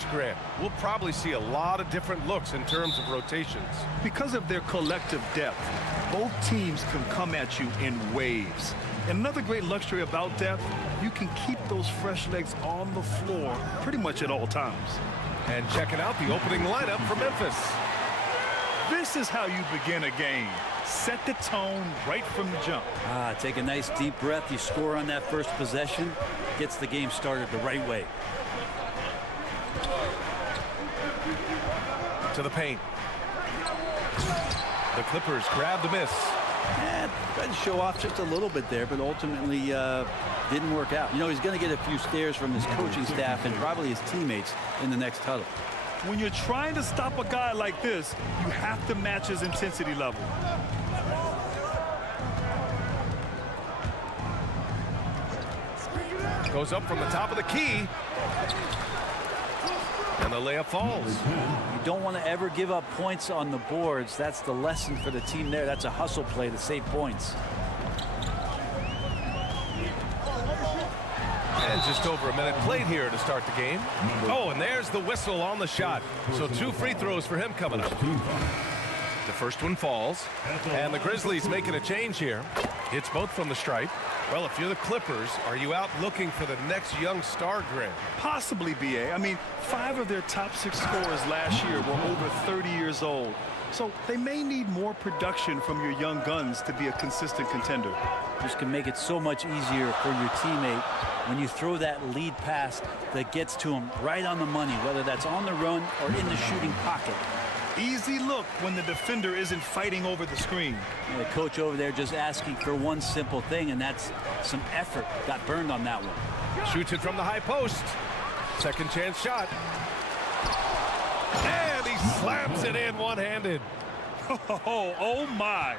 change, Grant. We'll probably see a lot of different looks in terms of rotations. Because of their collective depth, both teams can come at you in waves. And another great luxury about depth, you can keep those fresh legs on the floor pretty much at all times. And checking out the opening lineup for Memphis. This is how you begin a game. Set the tone right from the jump. Take a nice deep breath. You score on that first possession. Gets the game started the right way. To the paint. The Clippers grab the miss. Tried to show off just a little bit there, but ultimately didn't work out. You know, he's going to get a few stares from his coaching staff and probably his teammates in the next huddle. When you're trying to stop a guy like this, you have to match his intensity level. Goes up from the top of the key. And the layup falls. You don't want to ever give up points on the boards. That's the lesson for the team there. That's a hustle play to save points. And just over a minute played here to start the game. Oh, and there's the whistle on the shot. So 2 free throws for him coming up. The first one falls. And the Grizzlies making a change here. Hits both from the stripe. Well, if you're the Clippers, are you out looking for the next young star, Grant? Possibly, B.A. I mean, 5 of their top 6 scorers last year were over 30 years old. So they may need more production from your young guns to be a consistent contender. This can make it so much easier for your teammate when you throw that lead pass that gets to him right on the money, whether that's on the run or in the shooting pocket. Easy look when the defender isn't fighting over the screen. And the coach over there just asking for one simple thing, and that's some effort. Got burned on that one. Shoots it from the high post. Second chance shot. And he slams it in one-handed. Oh my,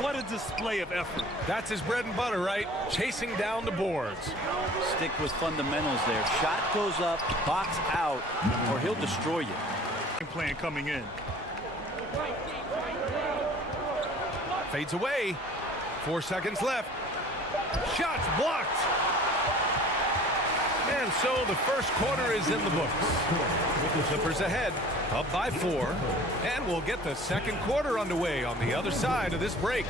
what a display of effort. That's his bread and butter, right? Chasing down the boards. Stick with fundamentals there. Shot goes up, box out, or he'll destroy you. Plan coming in. Fades away. 4 seconds left. Shots blocked. And so the first quarter is in the books. The Clippers ahead, up by 4. And we'll get the second quarter underway on the other side of this break.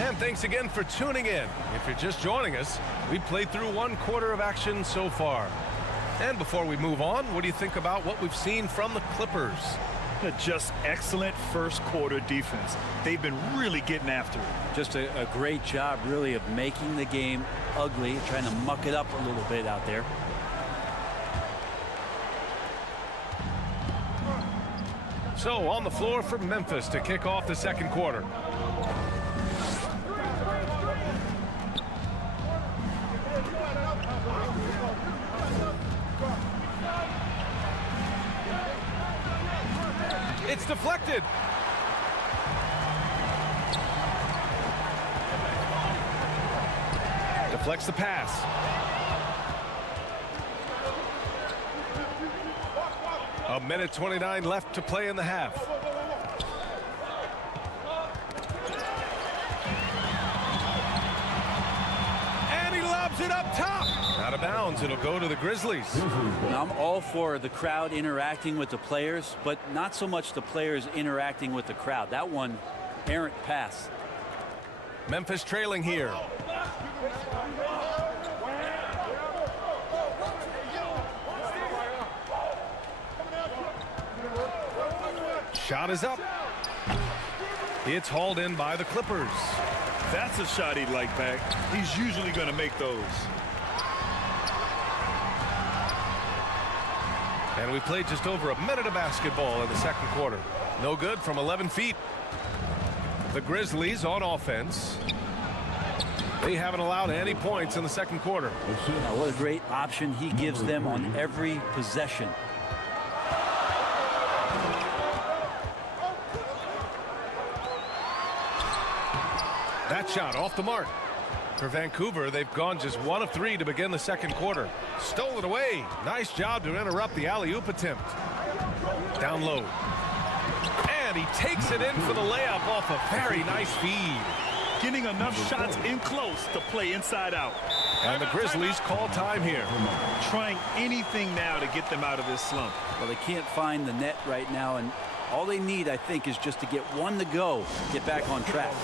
And thanks again for tuning in. If you're just joining us, we played through 1 quarter of action so far. And before we move on, what do you think about what we've seen from the Clippers? Just excellent first quarter defense. They've been really getting after it. Just a great job, really, of making the game ugly, trying to muck it up a little bit out there. So on the floor for Memphis to kick off the second quarter. It's deflected. Deflects the pass. A minute 29 left to play in the half. And he lobs it up top. Out of bounds, it'll go to the Grizzlies. Now, I'm all for the crowd interacting with the players, but not so much the players interacting with the crowd. That one, errant pass. Memphis trailing here. Shot is up. It's hauled in by the Clippers. That's a shot he'd like back. He's usually going to make those. And we played just over a minute of basketball in the second quarter. No good from 11 feet. The Grizzlies on offense. They haven't allowed any points in the second quarter. Now, what a great option he gives them on every possession. That shot off the mark. For Vancouver, they've gone just 1 of 3 to begin the second quarter. Stole it away. Nice job to interrupt the alley-oop attempt. Down low. And he takes it in for the layup off a very nice feed. Getting enough shots in close to play inside out. And the Grizzlies call time here. Trying anything now to get them out of this slump. Well, they can't find the net right now, and all they need, I think, is just to get one to go, get back on track.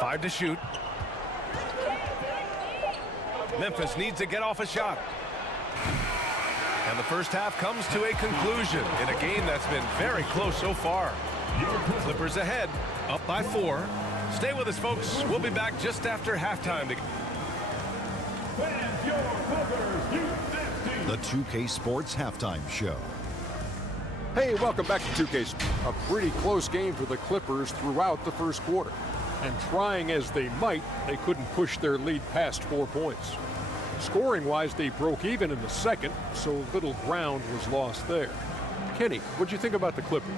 Five to shoot. Memphis needs to get off a shot. And the first half comes to a conclusion in a game that's been very close so far. Clippers ahead, up by 4. Stay with us, folks. We'll be back just after halftime. The 2K Sports Halftime Show. Hey, welcome back to 2K. A pretty close game for the Clippers throughout the first quarter. And trying as they might, they couldn't push their lead past 4 points. Scoring-wise, they broke even in the second, so little ground was lost there. Kenny, what'd you think about the Clippers?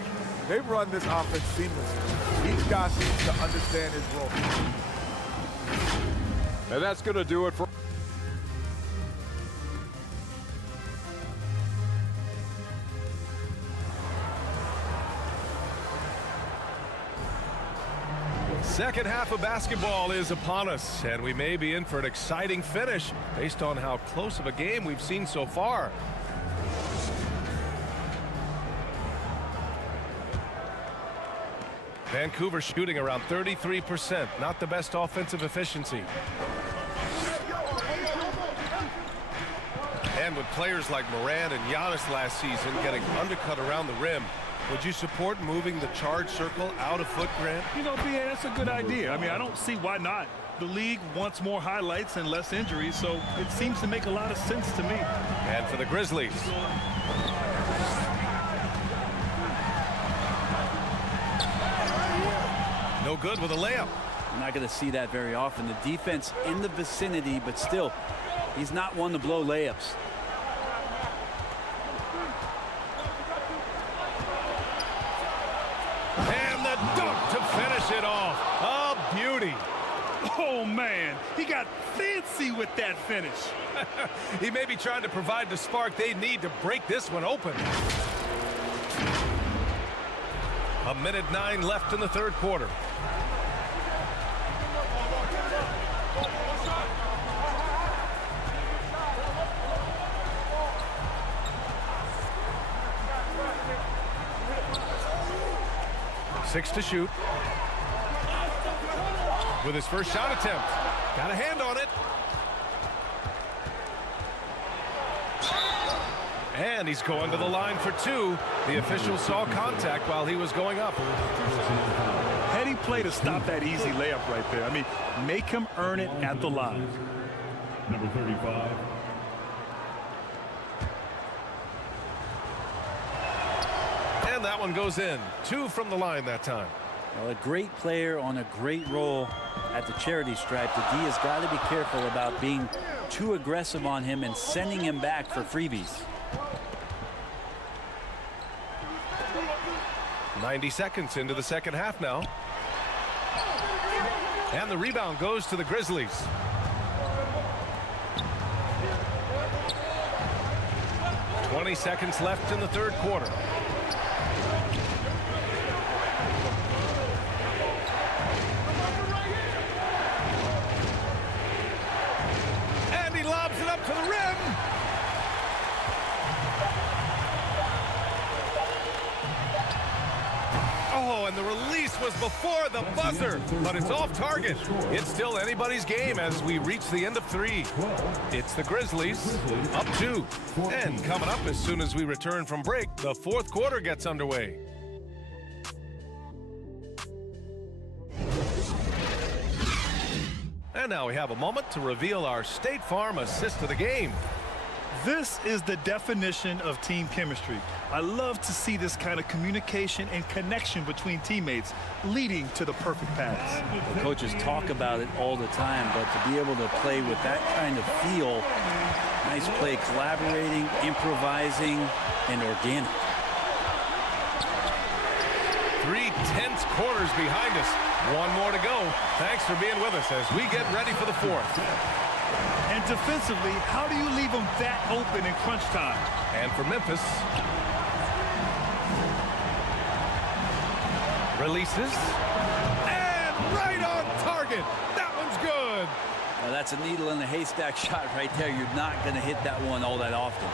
They run this offense seamlessly. Each guy seems to understand his role. And that's going to do it for... Second half of basketball is upon us, and we may be in for an exciting finish based on how close of a game we've seen so far. Vancouver shooting around 33%, not the best offensive efficiency. And with players like Morant and Giannis last season getting undercut around the rim, would you support moving the charge circle out of foot, Grant? You know, BA, that's a good idea. I mean, I don't see why not. The league wants more highlights and less injuries, so it seems to make a lot of sense to me. And for the Grizzlies. No good with a layup. You're not going to see that very often. The defense in the vicinity, but still, he's not one to blow layups. And the dunk to finish it off. A beauty. Oh, man, he got fancy with that finish. He may be trying to provide the spark they need to break this one open. 1:09 left in the third quarter. Six to shoot. With his first shot attempt. Got a hand on it. And he's going to the line for 2. The official saw contact while he was going up. Heady play to stop that easy layup right there. I mean, make him earn it at the line. Number 35. And that one goes in. 2 from the line that time. Well, a great player on a great role at the charity stripe. The D has got to be careful about being too aggressive on him and sending him back for freebies. 90 seconds into the second half now. And the rebound goes to the Grizzlies. "20 seconds left in the third quarter. And he lobs it up to the rim. Oh, and the release was before the buzzer, but it's off target. It's still anybody's game as we reach the end of 3. It's the Grizzlies up 2. And coming up as soon as we return from break, the fourth quarter gets underway. And now we have a moment to reveal our State Farm assist of the game. This is the definition of team chemistry. I love to see this kind of communication and connection between teammates leading to the perfect pass. The coaches talk about it all the time, but to be able to play with that kind of feel, nice play, collaborating, improvising, and organic. 3 tense quarters behind us. One more to go. Thanks for being with us as we get ready for the fourth. And defensively, how do you leave them that open in crunch time? And for Memphis, releases, and right on target. That one's good. Now that's a needle in a haystack shot right there. You're not going to hit that one all that often.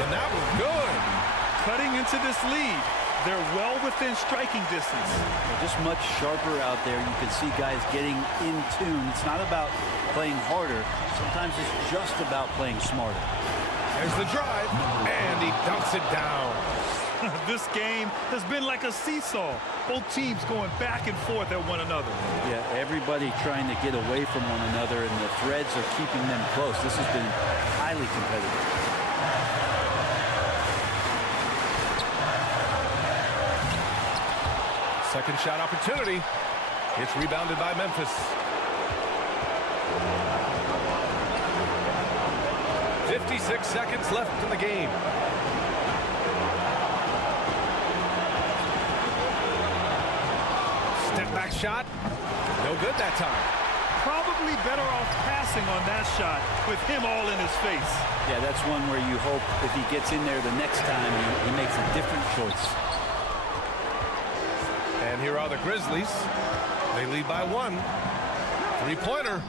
And that was good. Cutting into this lead. They're well within striking distance. They're just much sharper out there. You can see guys getting in tune. It's not about playing harder. Sometimes it's just about playing smarter. There's the drive, and he dunks it down. This game has been like a seesaw. Both teams going back and forth at one another. Yeah, everybody trying to get away from one another, and the threads are keeping them close. This has been highly competitive. Second shot opportunity. It's rebounded by Memphis. 56 seconds left in the game. Step back shot. No good that time. Probably better off passing on that shot with him all in his face. Yeah, that's one where you hope if he gets in there the next time, he makes a different choice. And here are the Grizzlies. They lead by 1. Three-pointer.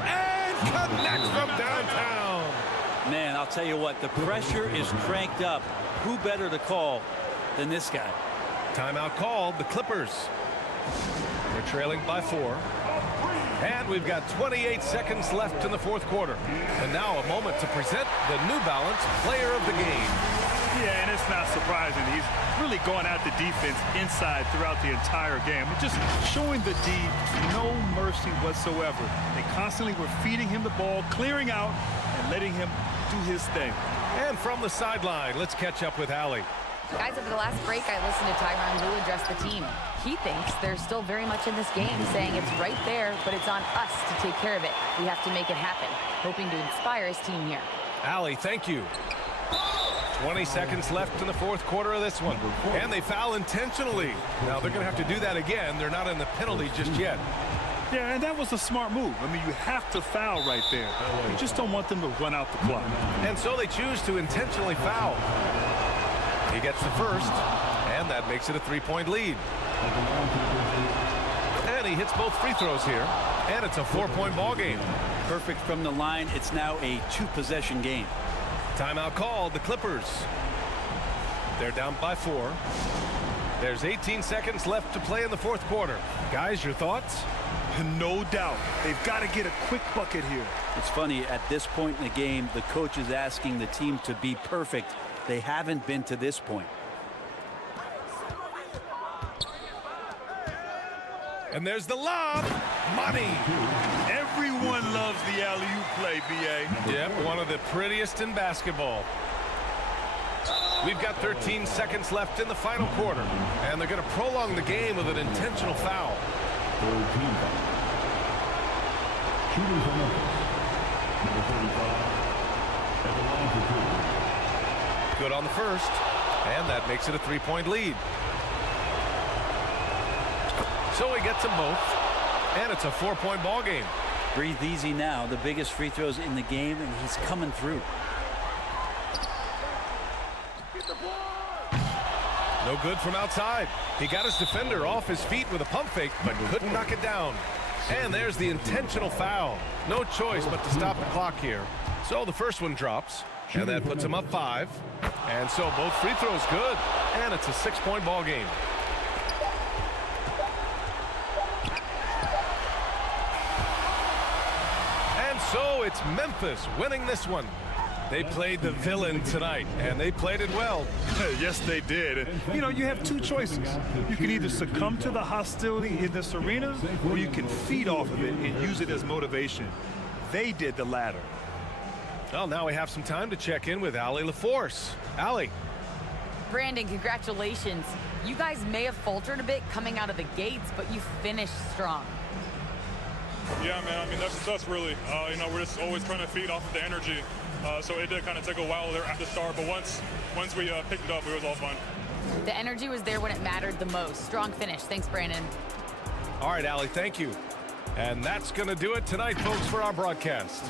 And connects from downtown. Man, I'll tell you what, the pressure is cranked up. Who better to call than this guy? Timeout called, the Clippers. They're trailing by 4. And we've got 28 seconds left in the fourth quarter. And now a moment to present the New Balance Player of the Game. Yeah, and it's not surprising. He's really going at the defense inside throughout the entire game. Just showing the D no mercy whatsoever. They constantly were feeding him the ball, clearing out, and letting him do his thing. And from the sideline, let's catch up with Allie. Guys, over the last break, I listened to Tyronn Lue address the team. He thinks they're still very much in this game, saying it's right there, but it's on us to take care of it. We have to make it happen, hoping to inspire his team here. Allie, thank you. 20 seconds left in the fourth quarter of this one. And they foul intentionally. Now they're going to have to do that again. They're not in the penalty just yet. Yeah, and that was a smart move. I mean, you have to foul right there. You just don't want them to run out the clock. And so they choose to intentionally foul. He gets the first, and that makes it a 3-point lead. And he hits both free throws here, and it's a 4-point ball game. Perfect from the line. It's now a 2-possession game. Timeout called, the Clippers. They're down by 4. There's 18 seconds left to play in the fourth quarter. Guys, your thoughts? No doubt. They've got to get a quick bucket here. It's funny, at this point in the game, the coach is asking the team to be perfect. They haven't been to this point. And there's the lob. Money. Everyone loves the alley-oop play, B.A. Yep, one of the prettiest in basketball. We've got 13 seconds left in the final quarter, and they're going to prolong the game with an intentional foul. Shooting for Memphis, number 35, at the line for 2. Good on the first, and that makes it a 3-point lead. So he gets them both, and it's a 4-point ball game. Breathe easy now. The biggest free throws in the game, and he's coming through. No good from outside. He got his defender off his feet with a pump fake, but couldn't knock it down. And there's the intentional foul. No choice but to stop the clock here. So the first one drops, and that puts him up 5. And so both free throws good, and it's a 6-point ball game. And so it's Memphis winning this one. They played the villain tonight, and they played it well. Yes, they did. You know, you have two choices. You can either succumb to the hostility in this arena, or you can feed off of it and use it as motivation. They did the latter. Well, now we have some time to check in with Allie LaForce. Allie. Brandon, congratulations. You guys may have faltered a bit coming out of the gates, but you finished strong. Yeah, man, I mean, that's us really. You know, we're just always trying to feed off of the energy. So it did kind of take a while there at the start, but once we picked it up, it was all fun. The energy was there when it mattered the most. Strong finish. Thanks, Brandon. All right, Allie, thank you. And that's going to do it tonight, folks, for our broadcast.